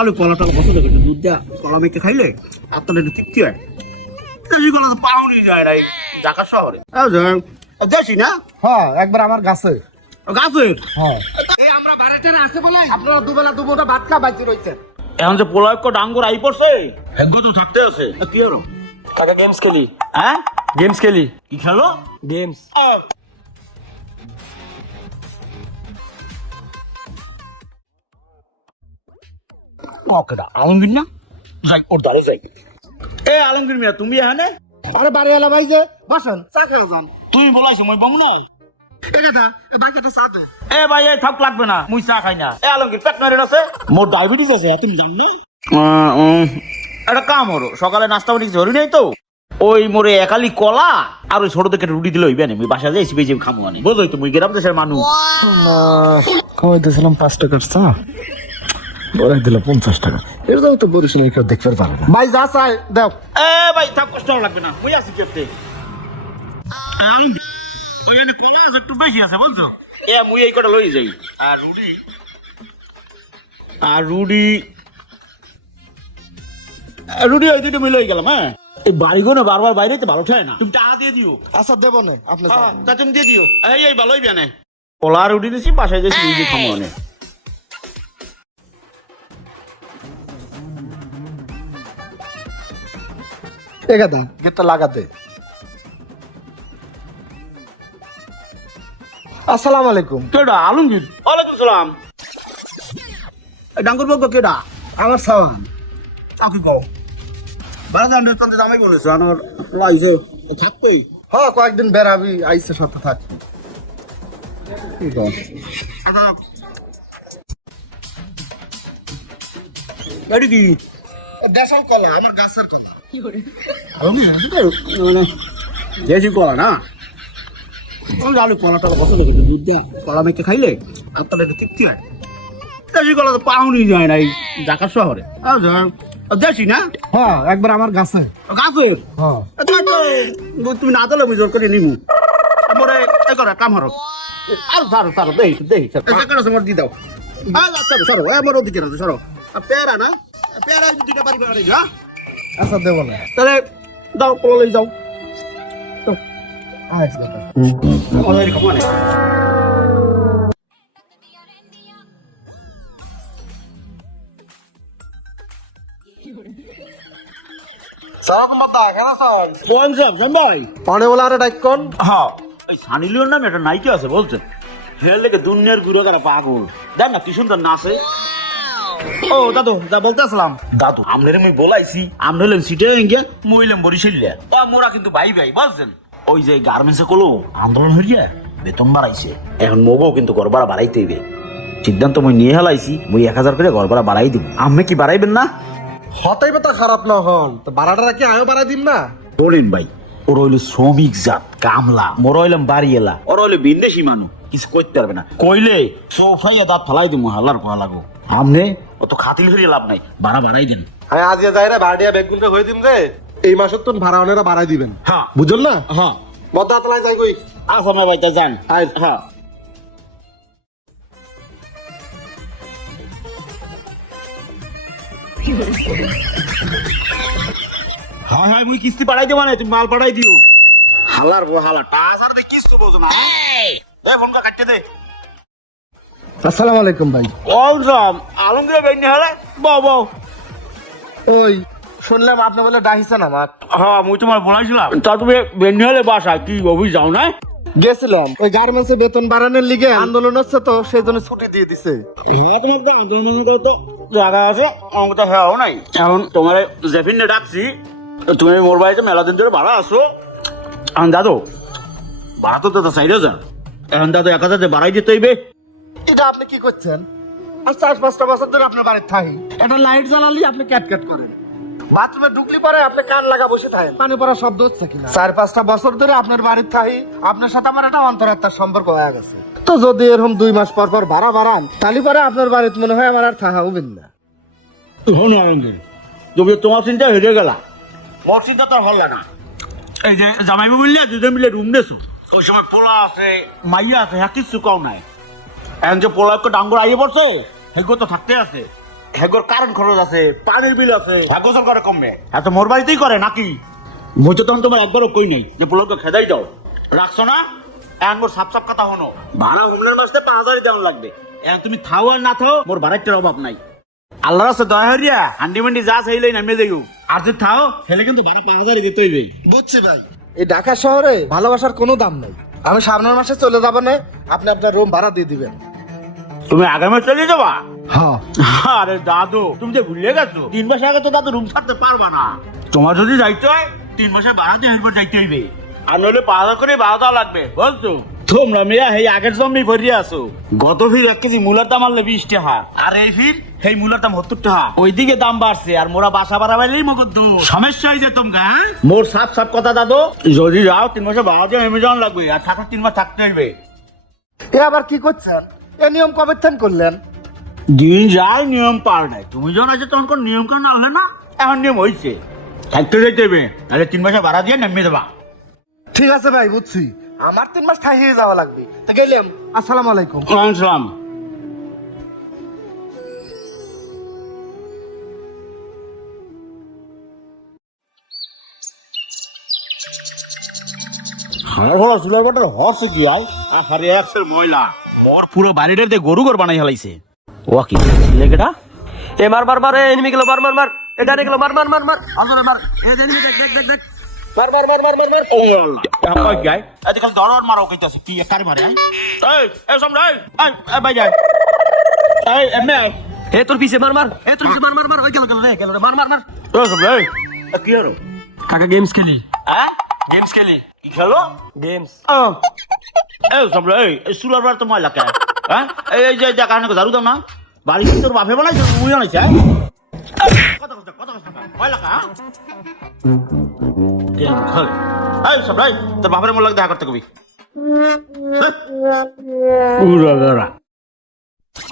আলু কলা টলা পছন্দ করছে, দুধ দেওয়া কলা মেখে খাইলে আপনার একটু তৃপ্তি হয়। দেশি কলা তো পাওয়াই যায় নাই ঢাকা শহরে। দেশি না? হ্যাঁ, একবার আমার গাছে। গাছের? হ্যাঁ, এই আমরা বাড়িতে আছে বলে আপনারা দুবেলা দুপুরটা ভাত খা বাইতে রইছেন। এখন যে পোলাও ডাঙ্গুর আই পড়ছে, হেগো তো থাকতে আছে। কি হলো কাকা? গেমস খেলি। হ্যাঁ, গেমস খেলি। কি খেলো? গেমস। ওকে দা আলমগীর না, যাই ওর দ্বারে যাই। এ আলমগীর মিয়া, তুমি এখানে? আরে বাড়ি এলা ভাই যে বসেন, চা খেয়ে যান। তুমি বলাইছো মই বম নয়। এই কথা বাইকেটা চা দে। এ ভাই, এই থাক লাগবে না, মুই চা খাই না। এ আলমগীর, পেট মেরে আছে, মোর ডায়াবেটিস আছে, তুমি জানো? একটা কাম হলো, সকালে নাস্তা বানি ধরি নাই তো, ওই মোরে একালি কলা আর ওই ছোট থেকে রুটি দিলে হইবে না। আমি বাসা যাই সিবে খামো আনি, বুঝোই তো মুই গ্রাম দেশের মানুষ। খাওয়াইতেছিলাম 5 টাকার চা, ওরাই দিল 50 টাকা। এরকম তো বরিস না, কেউ দেখতে পারে না। ভাই যা চাই দাও। এ ভাই থাক, কষ্ট লাগবে না, মুই আছি কেটে। ওইখানে কলা আছে একটু বেশি আছে, বুঝছো? এ মুই এই কটা লই যাই। আর রুটি রুটি ওই দুটো মিলে গেলাম। হ্যাঁ, এই বাড়িগুলো বারবার বাইরে তো ভালো ঠায় না, তুমি টাকা দিয়ে দিও। আচ্ছা দেবো না আপনি যান। তা তুমি দিয়ে দিও। এই ভালোই বেনে কলা রুটি দিছি, বাসায় যাচ্ছি রুটি খামো অনেক। এই কথা গেটটা লাগাতে। আসসালামু আলাইকুম। কেডা? আলমগীর। ওয়ালাইকুম সালাম। ডাঙ্গুর বাবু কেডা? আমার সামান কি কও? বারাদা আন্ডারস্ট্যান্ডে জামাই বলেছো আমার লাইছে থাকবেই। হ্যাঁ, কয়েকদিন বেড়াবি, আইসে সাথে থাক। এডি কি? দেশাল কলা, আমার গাছের কলা। মানে দেশি কলা না? ওই আলু কলা টলা পছন্দ করছি, দুধ দেওয়া কলা মেখে খাইলে আপনার একটু তৃপ্তি হয়। দেশি কলা তো পাওয়াই যায় নাই ঢাকা শহরে। দেশি না? হ্যাঁ, একবার আমার গাছে। গাছের? হ্যাঁ, তুমি না দিলে আমি জোর করে নিমু। তারপরে এই করে কাম হরো আর সারো দেখি মোর দি দাও। আচ্ছা সরো, আমার ওদিকে না সরো। পেয়ারা না? পেয়ারা দুইটা পারি পেয়ারা দিও। হ্যাঁ, আচ্ছা দেবো না। তাহলে দাও, পলাই যাও। আচ্ছা দাদা। আমাদের খাবো না। সালাম বাদা, কেন আছেন? কোন সব জামাই? পানি বলা আরে ডাক কোন? হ্যাঁ, এই সানি লিওন নামে একটা নাইটি আছে বলছেন, হের লেগে দুনিয়ার ঘুরে তারা পাগল। দেখ না কি সুন্দর নাচে। ও দাদু, যা বলতে আসলাম দাদু, আমনের আমি বলাইছি, আমনে হলেন সিটে গিয়ে মহিলাম বরিশাল্লা, তা মোরা কিন্তু ভাই বলছেন। ওই যে গার্মেন্টসে কলো আন্দোলন হইয়া বেতন বাড়াইছে, এখন মোবও কিন্তু ঘর ভাড়া বাড়াইতে হইবে। সিদ্ধান্ত মই নিয়ে হেলাইছি, মই 1000 করে ঘর ভাড়া বাড়াই দিব। আপনি কি বাড়াইবেন না? হতাই বেতা খারাপ না হন, তো ভাড়াটা কি আয়ও বাড়াই দিন না? বলেন ভাই, ওর হইলো শ্রমিক জাত কামলা, মোর হইলাম বাড়ি এলা, ওর হইলে বিন্দেশি মানুষ, কিছু করতে পারবে না। কইলে সোফাইয়া দাঁত ফেলাই দিব, হাল্লার পোহা লাগো। আমনে অত খাতিল হইয়া লাভ নাই, ভাড়া বাড়াই দেন। হ্যাঁ, আজ যাই রে ভাড়িয়া বেগুনটা হয়ে দিন রে। এই মাসের তো ভাড়া ওনারা বাড়াই দিবেন। হ্যাঁ বুঝল না? হ্যাঁ, বদা তলায় যাই কই। আসামে বাইতে যান। হ্যাঁ, হ্যাঁ মুই কিস্তি পাঠাই দেব না, তুমি মাল পাঠাই দিও। হালার বো হালা টাসার দে কিস্তি বোঝো না। এ ফোনটা কাটতে দে। আসসালামু আলাইকুম ভাই। ওয়ালাইকুম। আলমগীর বেনি হলে বাও। ওই শুনলাম আপনি বলে ডাহিছেন আমার। হ্যাঁ, মুই তোমার বলাইছিলাম, তা তুমি বেনি হলে বাসা কি অফিস যাও না? গেছিলাম, ওই গার্মেন্টসে বেতন বাড়ানোর লিগে আন্দোলন হচ্ছে তো, সেই জন্য ছুটি দিয়ে দিছে। হ্যাঁ, তোমার তো আন্দোলন করে তো জায়গা আছে, আমাকে তো হ্যাঁ নাই। এখন তোমার জেফিনে ডাকছি, তুমি মোর বাড়িতে মেলা দিন ধরে ভাড়া আসো। এখন দাদু ভাড়া তো দাদা 4000, এখন দাদু 1000 বাড়াই দিতে হইবে। এটা আপনি কি করছেন? আর 4-5টা বছর ধরে আপনার বাড়িতে থাকি, এটা লাইট জ্বালালি আপনি ক্যাট করেন, বাথরুমে ঢুকলি পরে আপনি কান লাগা বসে থাকেন, পানি পড়া শব্দ হচ্ছে কিনা। 4-5টা বছর ধরে আপনার বাড়িতে থাকি, আপনার সাথে আমার একটা অন্তরাত্মার সম্পর্ক হয়ে গেছে। তো যদি এরকম 2 মাস পর পর ভাড়া বাড়ান, তাহলে পরে আপনার বাড়িতে মনে হয় আমার আর থাকা হবে না। শোনো আলমগীর, তুমি তোমার চিন্তা হেরে গেলা, মোর চিন্তা তো হল না। এই যে জামাইবু বললে দুজন মিলে রুম নেছো, ওই সময় পোলা আছে মাইয়া আছে, হ্যাঁ কিছু কম নাই। এখন যে পোলা একটা ডাঙ্গুর আইয়ে পড়ছে, সেগুলো তো থাকতে আছে। হেগোর কারণ খরচ আছে, পানির বিল আছে, গোসল করে কমবে। এত মোর বাড়িতেই করে নাকি? বলছো তখন তোমার একবারও কই নেই যে পোলাওকে খেদাই দাও, রাখছো না? এখন মোর সাপ সাপ কথা হনো, ভাড়া হোমলের মাসে 5,000 দেওয়া লাগবে। এখন তুমি থাও আর না থাও, মোর ভাড়াটার অভাব নাই। আল্লাহর রাস্তা দয়া হরিয়া হান্ডি মান্ডি যা চাইলেই নামিয়ে যাইও। আর যদি থাও হেলে কিন্তু ভাড়া 5,000 দিতে হইবে। বুঝছি ভাই, এই ঢাকা শহরে ভালোবাসার কোনো দাম নাই। আমি সামনের মাসে চলে যাবো না, আপনি আপনার রুম ভাড়া দিয়ে দিবেন। তুমি আগামী চলে যাবা? হ্যাঁ। আরে দাদু, তুমি যে ভুলে গেছো 3 মাস আগে তো দাদু রুম ছাড়তে পারবা না। তোমার যদি যাইতে হয় 3 মাসে ভাড়া দিয়ে এরপর যাইতে হইবে। আর নইলে 5,000 করে ভাড়া দেওয়া লাগবে, বুঝছো? তোমরা মেয়া এই আগের জন্মে ভরিয়ে আছো। গত ফির 1 কেজি মূলার দাম আনলে 20 টাকা, আর এই ফির এই মূলার দাম 70 টাকা। ওইদিকে দাম বাড়ছে আর মোরা বাসা ভাড়া বাইলেই মগদ্দ সমস্যা হয়ে যেত। মোর সাপ সাপ কথা দাদু, যদি যাও 3 মাসে ভাড়া দিয়ে নেমে যাওয়া লাগবে, আর থাকা 3 মাস থাকতে হইবে। এ আবার কি করছেন? এ নিয়ম কবে থেকে করলেন? দিন যায় নিয়ম পাল্টায়। তুমি যখন আছে তখন কোন নিয়ম কানুন না হলে না, এখন নিয়ম হয়েছে, থাকতে যেতে হবে। তাহলে 3 মাসে ভাড়া দিয়ে নেমে দেবা। ঠিক আছে ভাই, বুঝছি। আমার 3 মাস ঠাই হয়ে যাওয়া লাগবে। তা গেলাম। আসসালামু আলাইকুম। আসসালাম। ময়লা ওর পুরো বাড়িটাতে গরু ঘর বানাই হালাইছে। ও কি লেগেটা? এ মার মার মার, এনিমি গেল, মার মার মার, এটা গেল, মার মার মার মার, আসলে মার, এ এনিমি দেখ দেখ দেখ দেখ, মার মার মার মার মার মার। ও আল্লাহ, কই গায় আজকাল দরবার মারো কইতাছে কি কারে মারে? এই সামনে এই ভাই যায় এই এমনে এ তোর পিছে মার মার, এ তোর পিছে মার মার মার, ওই গেল রে, গেল রে, মার মার মার। ও সামনে কি হলো? কাকা গেমস খেলি। হ্যাঁ গেমস খেলি। কি খেলো? গেমস। এই সামনে এই সুলার বার তো ময়লা কে? হ্যাঁ এই যে যা কারণে ঝাড়ু দাও না, বাড়ি তোর বাপে বানাইছে মুই আনাইছে? কথা কথা কথা কথা ময়লা কা গেম খেলে। এই সামনে তোর বাপের মোর লাগে দেখা করতে কবি। উড়া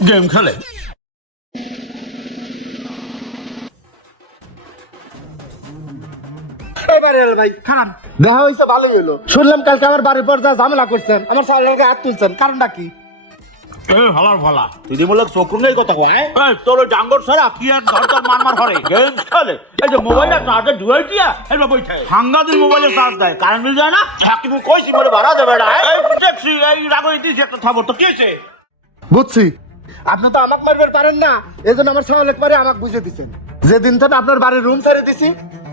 গেম খেলে। ভাই খান দেখা হয়েছে, ভালোই হলো। শুনলাম কালকে আমার বাড়ির পর যা ঝামেলা করছেন, আমার সালের হাত তুলছেন, কারণটা কি? হালার ভালা তুই বলে চোখ নেই কথা কয়। তোর ওই ডাঙ্গর ছাড়া কি আর ধর তোর মার হরে গেম খেলে। এই যে মোবাইলটা চার্জে ঢুয়াই দিয়া এবার বইছে সাংঘাতিক মোবাইলে চার্জ দেয়, কারেন্ট বিল যায় না। কিন্তু কইছি বলে ভাড়া দেবে না। এই দেখছি এই রাগই দিছি একটা থাবর তো কিছে। বুঝছি, আপনি তো আমাকে মারবার পারেন না, এই জন্য আমার সালেক পারে আমাকে বুঝে দিচ্ছেন। যেদিন থেকে আপনার বাড়ির রুম ছেড়ে দিছি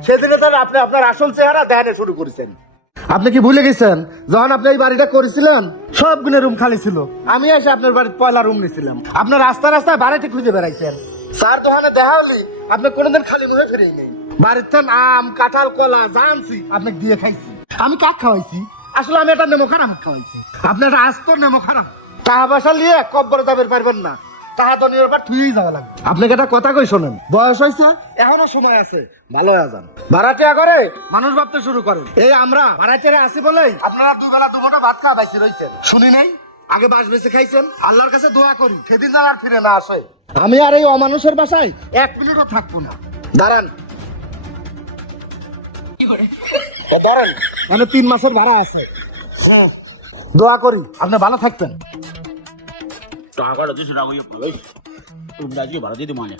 সেদিনে তার আপনি আপনার আসল চেহারা দেখানো শুরু করেছেন। আপনি কি ভুলে গেছেন যখন আপনি এই বাড়িটা করেছিলেন সবগুলো রুম খালি ছিল, আমি এসে আপনার বাড়ির পয়লা রুম নিয়েছিলাম। আপনার রাস্তা রাস্তায় বাড়িতে খুঁজে বেড়াইছেন। স্যার দোকানে দেখা হলি আপনি কোনোদিন খালি মুখে ফিরেই নেই। বাড়িতে আম কাঁঠাল কলা জানছি আপনাকে দিয়ে খাইছি। আমি কাক খাওয়াইছি? আসলে আমি একটা নেমো খারাপ খাওয়াইছি। আপনার আস্ত নেমো খারাপ টাকা পয়সা নিয়ে কব্বরে যাবে পারবেন না, টাকা তো নিয়ে থুয়েই যাওয়া লাগবে। আপনাকে একটা কথা কই শোনেন, বয়স হয়েছে এখনো সময় আছে, ভালো হয়ে যান। ভাড়াটিয়া করে মানুষ ভাবতে শুরু করেন। এই আমরা ভাড়াটিয়া আছি বলেই আপনারা দুবেলা দুপুরটা ভাত খাওয়া পাইছি রয়েছেন। শুনি নাই আগে বাস বেঁচে খাইছেন? আল্লাহর কাছে দোয়া করি সেদিন যেন আর ফিরে না আসে। আমি আর এই অমানুষের বাসায় 1 মিনিটও থাকবো না। দাঁড়ান দাঁড়ান, মানে 3 মাসের ভাড়া আছে। দোয়া করি আপনি ভালো থাকতেন। টাকাটা দিছি না ওই ভালো তুমি আজকে ভাড়া দিতে মানে।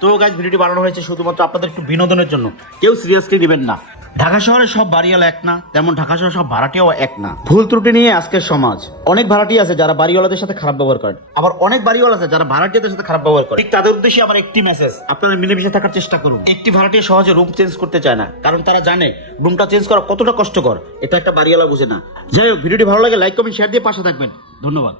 তো গাইস ভিডিওটি বানানো হয়েছে শুধুমাত্র আপনাদের একটু বিনোদনের জন্য, কেউ সিরিয়াসলি নেবেন না। ঢাকা শহরে সব বাড়িওয়ালা এক না, তেমন ঢাকা শহরে সব ভাড়াটিয়াও এক না। ভুল ত্রুটি নিয়ে আজকের সমাজ। অনেক ভাড়াটি আছে যারা বাড়িওয়ালাদের সাথে খারাপ ব্যবহার করেন, আবার অনেক বাড়িওয়ালা আছে যারা ভাড়াটিয়াদের সাথে খারাপ ব্যবহার করে। ঠিক তাদের উদ্দেশ্যে আমার একটি মেসেজ, আপনারা মিলেমিশে থাকার চেষ্টা করুন। একটি ভাড়াটিয়া সহজে রুম চেঞ্জ করতে চায় না, কারণ তারা জানে রুমটা চেঞ্জ করা কতটা কষ্টকর। এটা একটা বাড়িওয়ালা বুঝে না। যাই হোক, ভিডিওটি ভালো লাগে লাইক কমেন্ট শেয়ার দিয়ে পাশে থাকবেন। ধন্যবাদ।